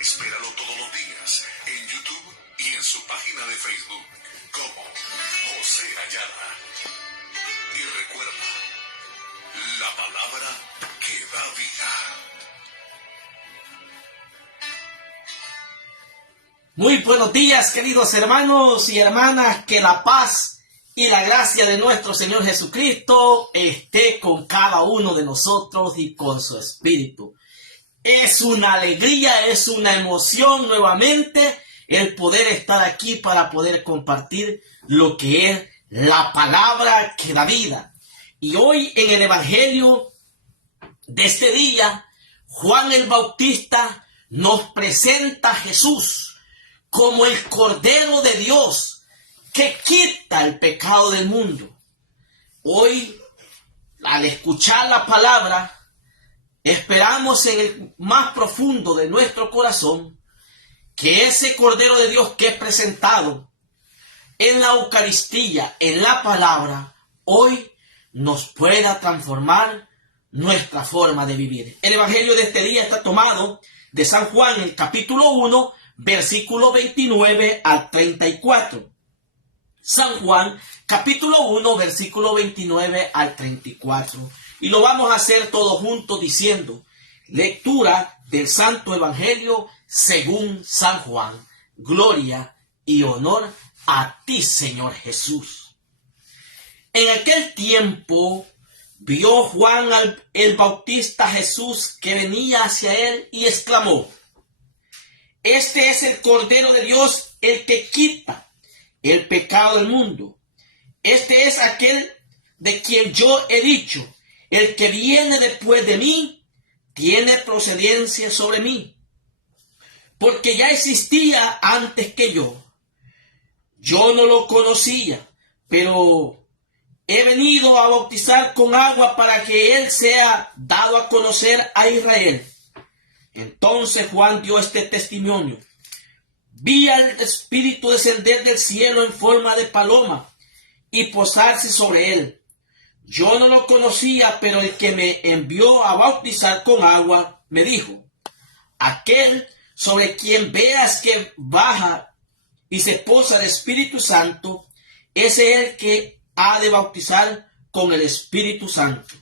Espéralo todos los días en YouTube y en su página de Facebook como José Ayala. Y recuerda, la palabra que da vida. Muy buenos días, queridos hermanos y hermanas, que la paz y la gracia de nuestro Señor Jesucristo esté con cada uno de nosotros y con su espíritu. Es una alegría, es una emoción nuevamente el poder estar aquí para poder compartir lo que es la palabra que da vida. Y hoy en el Evangelio de este día, Juan el Bautista nos presenta a Jesús como el Cordero de Dios que quita el pecado del mundo. Hoy, al escuchar la palabra, esperamos en el más profundo de nuestro corazón que ese Cordero de Dios que es presentado en la Eucaristía, en la palabra, hoy nos pueda transformar nuestra forma de vivir. El Evangelio de este día está tomado de San Juan, el capítulo 1, versículo 29 al 34. San Juan, capítulo 1, versículo 29 al 34. Y lo vamos a hacer todos juntos diciendo: lectura del Santo Evangelio según San Juan. Gloria y honor a ti, Señor Jesús. En aquel tiempo vio Juan el Bautista a Jesús que venía hacia él y exclamó: Este es el Cordero de Dios, el que quita el pecado del mundo. Este es aquel de quien yo he dicho: el que viene después de mí tiene procedencia sobre mí, porque ya existía antes que yo. Yo no lo conocía, pero he venido a bautizar con agua para que él sea dado a conocer a Israel. Entonces Juan dio este testimonio: vi al Espíritu descender del cielo en forma de paloma y posarse sobre él. Yo no lo conocía, pero el que me envió a bautizar con agua me dijo: aquel sobre quien veas que baja y se posa el Espíritu Santo, ese es el que ha de bautizar con el Espíritu Santo.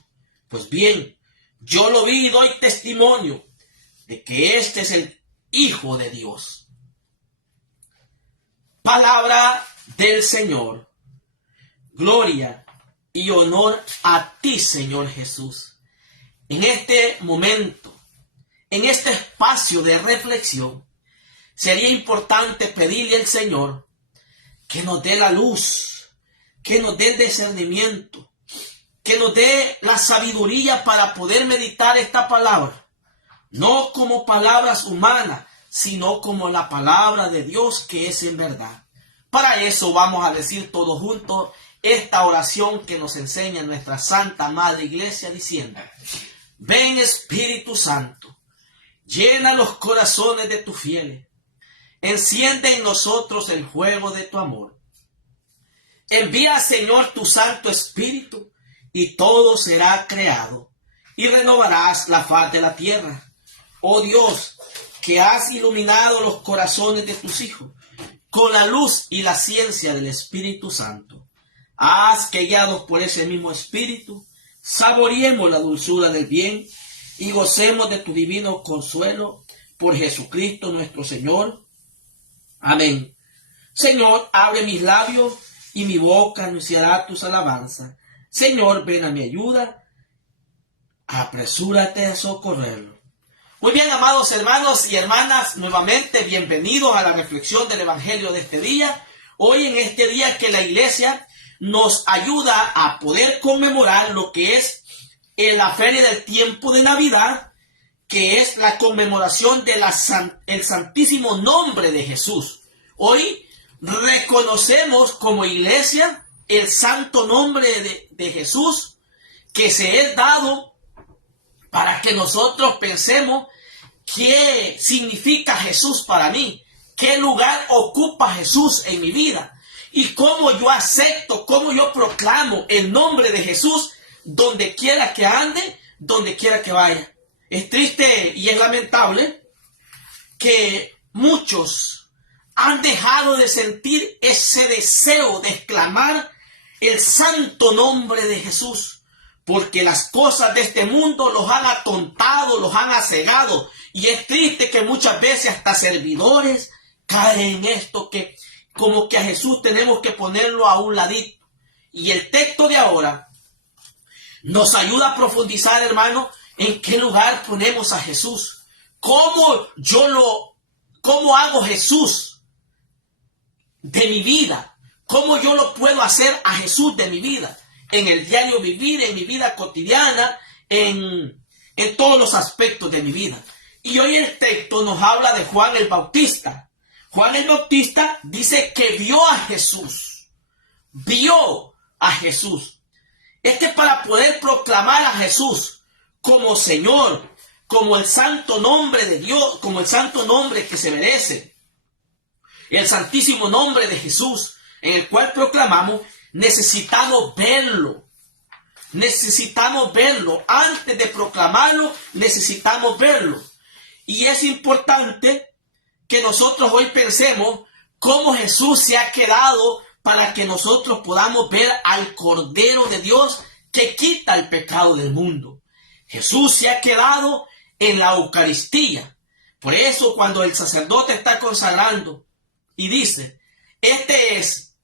Pues bien, yo lo vi y doy testimonio de que este es el Hijo de Dios. Palabra del Señor. Gloria y honor a ti, Señor Jesús. En este momento, en este espacio de reflexión, sería importante pedirle al Señor que nos dé la luz, que nos dé el discernimiento, que nos dé la sabiduría para poder meditar esta palabra, no como palabras humanas, sino como la palabra de Dios que es en verdad. Para eso vamos a decir todos juntos esta oración que nos enseña nuestra Santa Madre Iglesia, diciendo: ven Espíritu Santo, llena los corazones de tus fieles, enciende en nosotros el fuego de tu amor. Envía, Señor, tu Santo Espíritu, y todo será creado, y renovarás la faz de la tierra. Oh Dios, que has iluminado los corazones de tus hijos con la luz y la ciencia del Espíritu Santo, haz que, guiados por ese mismo Espíritu, saboreemos la dulzura del bien y gocemos de tu divino consuelo por Jesucristo nuestro Señor. Amén. Señor, abre mis labios y mi boca anunciará tus alabanzas. Señor, ven a mi ayuda, apresúrate a socorrerlo. Muy bien, amados hermanos y hermanas, nuevamente bienvenidos a la reflexión del Evangelio de este día. Hoy, en este día que la Iglesia nos ayuda a poder conmemorar lo que es la feria del tiempo de Navidad, que es la conmemoración de el santísimo nombre de Jesús. Hoy reconocemos como Iglesia el santo nombre de Jesús, que se es dado para que nosotros pensemos qué significa Jesús para mí, qué lugar ocupa Jesús en mi vida y cómo yo acepto, cómo yo proclamo el nombre de Jesús donde quiera que ande, donde quiera que vaya. Es triste y es lamentable que muchos han dejado de sentir ese deseo de exclamar el santo nombre de Jesús, porque las cosas de este mundo los han atontado, los han acegado, y es triste que muchas veces hasta servidores caen en esto, que como que a Jesús tenemos que ponerlo a un ladito. Y el texto de ahora nos ayuda a profundizar, hermano, en qué lugar ponemos a Jesús. ¿Cómo hago Jesús de mi vida? ¿Cómo yo lo puedo hacer a Jesús de mi vida? En el diario vivir, en mi vida cotidiana, en todos los aspectos de mi vida. Y hoy el texto nos habla de Juan el Bautista. Juan el Bautista dice que vio a Jesús. Vio a Jesús. Es que para poder proclamar a Jesús como Señor, como el santo nombre de Dios, como el santo nombre que se merece, el santísimo nombre de Jesús, en el cual proclamamos, necesitamos verlo. Necesitamos verlo. Antes de proclamarlo, necesitamos verlo. Y es importante que nosotros hoy pensemos cómo Jesús se ha quedado para que nosotros podamos ver al Cordero de Dios que quita el pecado del mundo. Jesús se ha quedado en la Eucaristía. Por eso cuando el sacerdote está consagrando y dice, este es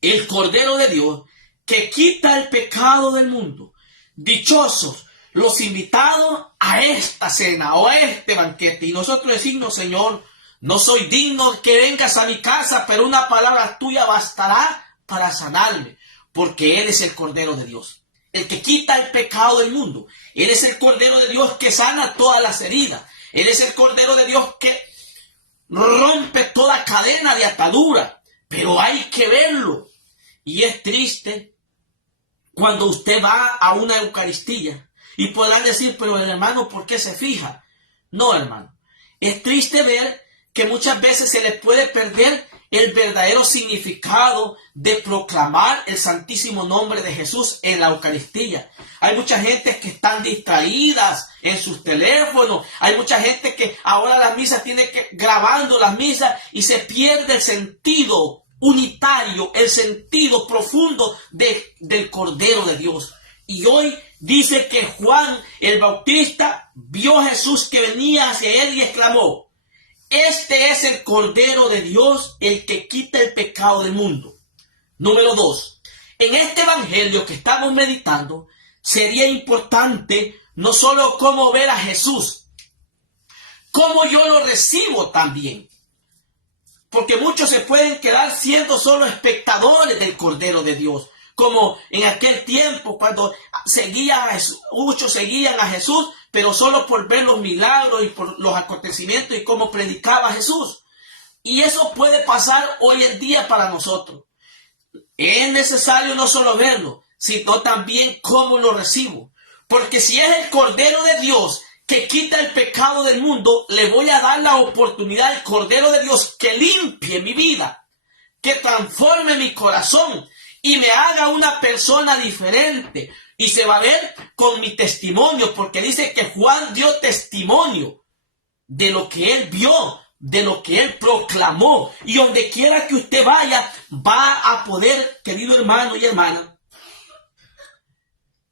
el Cordero de Dios que quita el pecado del mundo, dichosos los invitados a esta cena o a este banquete. Y nosotros decimos, Señor, no soy digno que vengas a mi casa, pero una palabra tuya bastará para sanarme, porque Él es el Cordero de Dios, el que quita el pecado del mundo. Él es el Cordero de Dios que sana todas las heridas. Él es el Cordero de Dios que rompe toda cadena de atadura, pero hay que verlo. Y es triste cuando usted va a una Eucaristía y podrán decir, pero el hermano, ¿por qué se fija? No, hermano. Es triste ver que muchas veces se le puede perder el verdadero significado de proclamar el santísimo nombre de Jesús en la Eucaristía. Hay mucha gente que están distraídas en sus teléfonos. Hay mucha gente que ahora las misas tiene que grabando las misas y se pierde el sentido unitario, el sentido profundo del Cordero de Dios. Y hoy dice que Juan el Bautista vio a Jesús que venía hacia él y exclamó, este es el Cordero de Dios, el que quita el pecado del mundo. Número 2. En este evangelio que estamos meditando, sería importante no solo cómo ver a Jesús, cómo yo lo recibo también. Porque muchos se pueden quedar siendo solo espectadores del Cordero de Dios. Como en aquel tiempo cuando muchos seguían a Jesús, pero solo por ver los milagros y por los acontecimientos y cómo predicaba Jesús. Y eso puede pasar hoy en día para nosotros. Es necesario no solo verlo, sino también cómo lo recibo. Porque si es el Cordero de Dios que quita el pecado del mundo, le voy a dar la oportunidad al Cordero de Dios que limpie mi vida, que transforme mi corazón y me haga una persona diferente. Y se va a ver con mi testimonio, porque dice que Juan dio testimonio de lo que él vio, de lo que él proclamó. Y donde quiera que usted vaya, va a poder, querido hermano y hermana,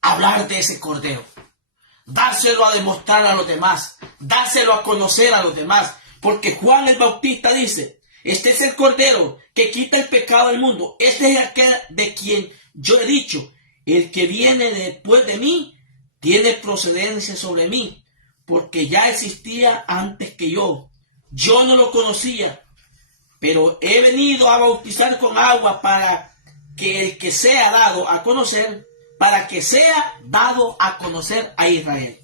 hablar de ese Cordero. Dárselo a demostrar a los demás, dárselo a conocer a los demás. Porque Juan el Bautista dice, este es el Cordero que quita el pecado del mundo. Este es aquel de quien yo he dicho, el que viene después de mí tiene procedencia sobre mí, porque ya existía antes que yo. Yo no lo conocía, pero he venido a bautizar con agua para que el que sea dado a conocer, para que sea dado a conocer a Israel.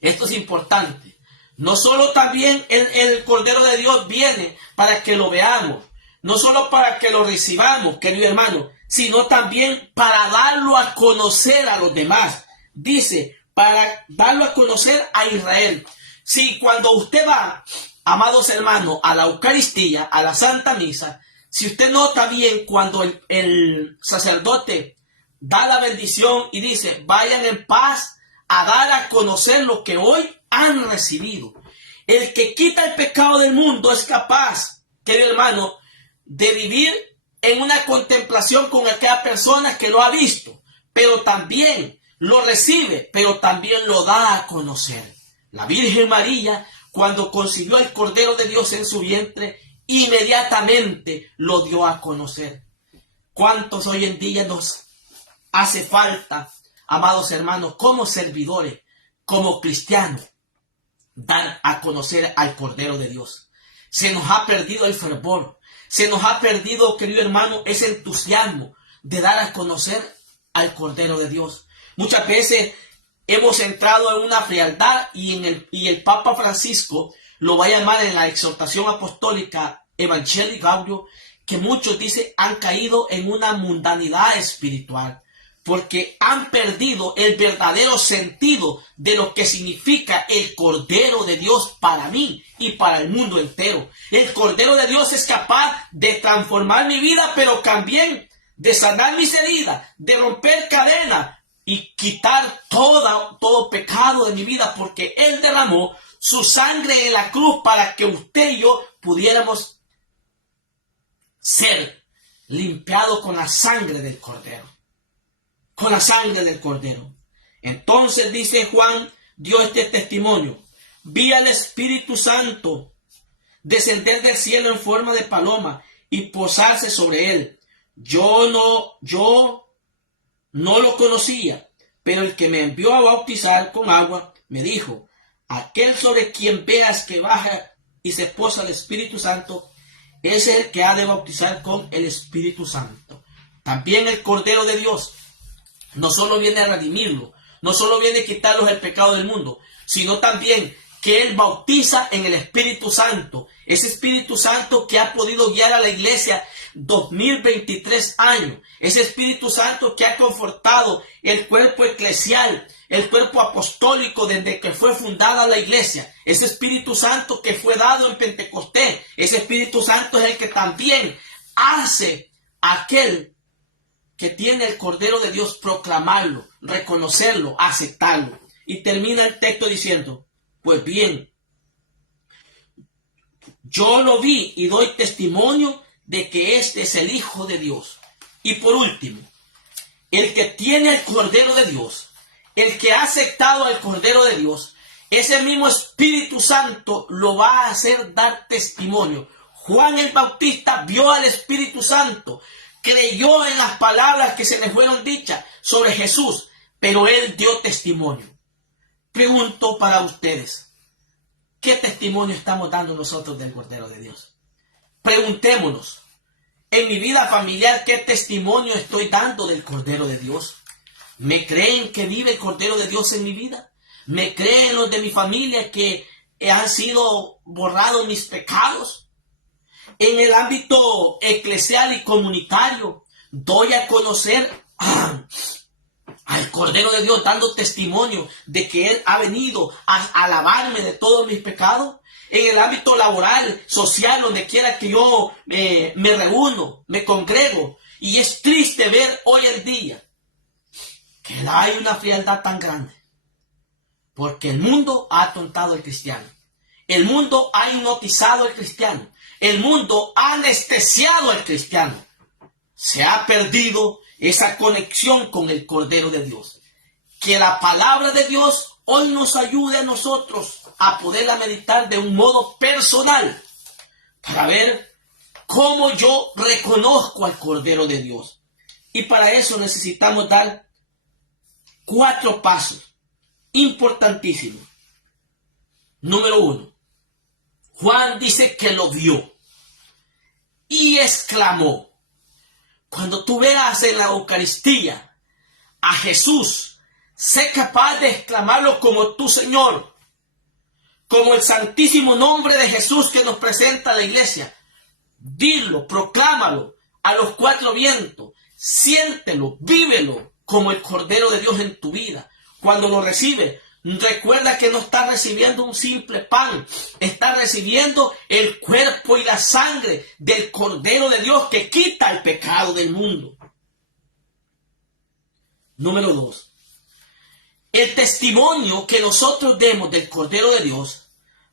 Esto es importante. No solo también el Cordero de Dios viene para que lo veamos, no solo para que lo recibamos, querido hermano, sino también para darlo a conocer a los demás. Dice, para darlo a conocer a Israel. Si cuando usted va, amados hermanos, a la Eucaristía, a la Santa Misa, si usted nota bien cuando el sacerdote da la bendición y dice, vayan en paz a dar a conocer lo que hoy han recibido. El que quita el pecado del mundo es capaz, querido hermano, de vivir en una contemplación con aquella persona que lo ha visto, pero también lo recibe, pero también lo da a conocer. La Virgen María, cuando concibió el Cordero de Dios en su vientre, inmediatamente lo dio a conocer. ¿Cuántos hoy en día nos hace falta, amados hermanos, como servidores, como cristianos, dar a conocer al Cordero de Dios? Se nos ha perdido el fervor, se nos ha perdido, querido hermano, ese entusiasmo de dar a conocer al Cordero de Dios. Muchas veces hemos entrado en una frialdad y el Papa Francisco lo va a llamar en la exhortación apostólica Evangelii Gaudium, que muchos dicen han caído en una mundanidad espiritual, porque han perdido el verdadero sentido de lo que significa el Cordero de Dios para mí y para el mundo entero. El Cordero de Dios es capaz de transformar mi vida, pero también de sanar mis heridas, de romper cadenas y quitar todo pecado de mi vida, porque Él derramó su sangre en la cruz para que usted y yo pudiéramos ser limpiados con la sangre del Cordero. Con la sangre del Cordero. Entonces dice Juan, dio este testimonio: vi al Espíritu Santo descender del cielo en forma de paloma y posarse sobre él. Yo no lo conocía, pero el que me envió a bautizar con agua me dijo: aquel sobre quien veas que baja y se posa el Espíritu Santo, ese es el que ha de bautizar con el Espíritu Santo. También el Cordero de Dios no solo viene a redimirlo, no solo viene a quitarlos el pecado del mundo, sino también que Él bautiza en el Espíritu Santo. Ese Espíritu Santo que ha podido guiar a la iglesia 2023 años. Ese Espíritu Santo que ha confortado el cuerpo eclesial, el cuerpo apostólico desde que fue fundada la iglesia. Ese Espíritu Santo que fue dado en Pentecostés. Ese Espíritu Santo es el que también hace aquel que tiene el Cordero de Dios proclamarlo, reconocerlo, aceptarlo. Y termina el texto diciendo: pues bien, yo lo vi y doy testimonio de que este es el Hijo de Dios. Y por último, el que tiene el Cordero de Dios, el que ha aceptado al Cordero de Dios, ese mismo Espíritu Santo lo va a hacer dar testimonio. Juan el Bautista vio al Espíritu Santo, creyó en las palabras que se le fueron dichas sobre Jesús, pero él dio testimonio. Pregunto para ustedes, ¿qué testimonio estamos dando nosotros del Cordero de Dios? Preguntémonos, en mi vida familiar, ¿qué testimonio estoy dando del Cordero de Dios? ¿Me creen que vive el Cordero de Dios en mi vida? ¿Me creen los de mi familia que han sido borrados mis pecados? En el ámbito eclesial y comunitario, doy a conocer al Cordero de Dios dando testimonio de que Él ha venido a lavarme de todos mis pecados. En el ámbito laboral, social, donde quiera que yo me reúno, me congrego. Y es triste ver hoy en día que hay una frialdad tan grande, porque el mundo ha atontado al cristiano. El mundo ha hipnotizado al cristiano. El mundo ha anestesiado al cristiano. Se ha perdido esa conexión con el Cordero de Dios. Que la palabra de Dios hoy nos ayude a nosotros a poderla meditar de un modo personal, para ver cómo yo reconozco al Cordero de Dios. Y para eso necesitamos dar 4 pasos importantísimos. Número 1. Juan dice que lo vio y exclamó. Cuando tú veas en la Eucaristía a Jesús, sé capaz de exclamarlo como tu Señor, como el santísimo nombre de Jesús que nos presenta la iglesia. Dilo, proclámalo a los 4 vientos, siéntelo, vívelo como el Cordero de Dios en tu vida. Cuando lo recibes, recuerda que no estás recibiendo un simple pan, estás recibiendo el cuerpo y la sangre del Cordero de Dios que quita el pecado del mundo. Número 2. El testimonio que nosotros demos del Cordero de Dios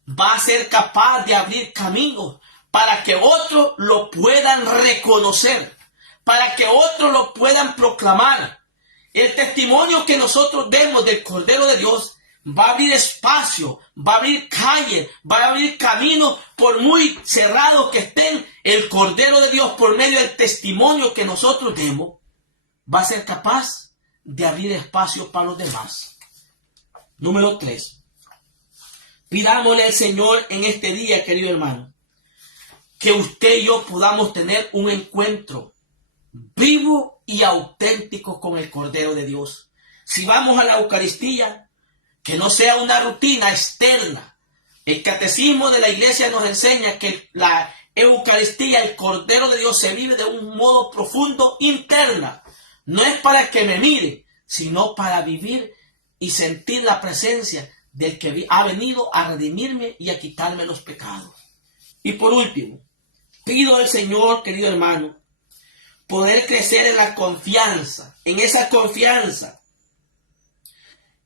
va a ser capaz de abrir caminos para que otros lo puedan reconocer, para que otros lo puedan proclamar. El testimonio que nosotros demos del Cordero de Dios va a abrir espacio, va a abrir calles, va a abrir caminos, por muy cerrados que estén. El Cordero de Dios, por medio del testimonio que nosotros demos, va a ser capaz de abrir espacio para los demás. Número 3. Pidámosle al Señor en este día, querido hermano, que usted y yo podamos tener un encuentro vivo y auténtico con el Cordero de Dios. Si vamos a la Eucaristía, que no sea una rutina externa. El catecismo de la iglesia nos enseña que la Eucaristía, el Cordero de Dios, se vive de un modo profundo interna. No es para que me mire, sino para vivir y sentir la presencia del que ha venido a redimirme y a quitarme los pecados. Y por último, pido al Señor, querido hermano, poder crecer en la confianza, en esa confianza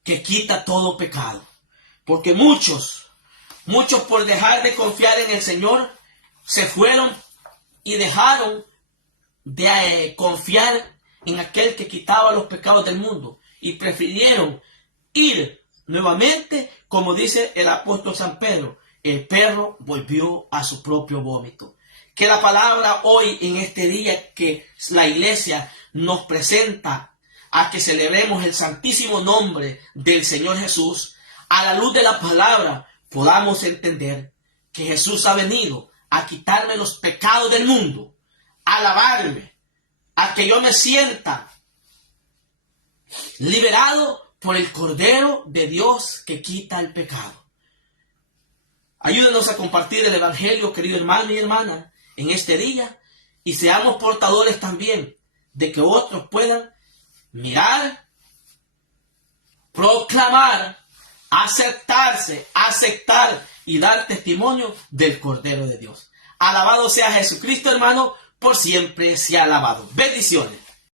que quita todo pecado. Porque muchos por dejar de confiar en el Señor, se fueron y dejaron de confiar en aquel que quitaba los pecados del mundo. Y prefirieron ir nuevamente, como dice el apóstol San Pedro, el perro volvió a su propio vómito. Que la palabra hoy, en este día que la iglesia nos presenta a que celebremos el santísimo nombre del Señor Jesús, a la luz de la palabra podamos entender que Jesús ha venido a quitarme los pecados del mundo, a lavarme, a que yo me sienta liberado por el Cordero de Dios que quita el pecado. Ayúdenos a compartir el Evangelio, querido hermano y hermana, en este día, y seamos portadores también de que otros puedan mirar, proclamar, aceptar y dar testimonio del Cordero de Dios. Alabado sea Jesucristo, hermano, por siempre sea alabado. Bendiciones.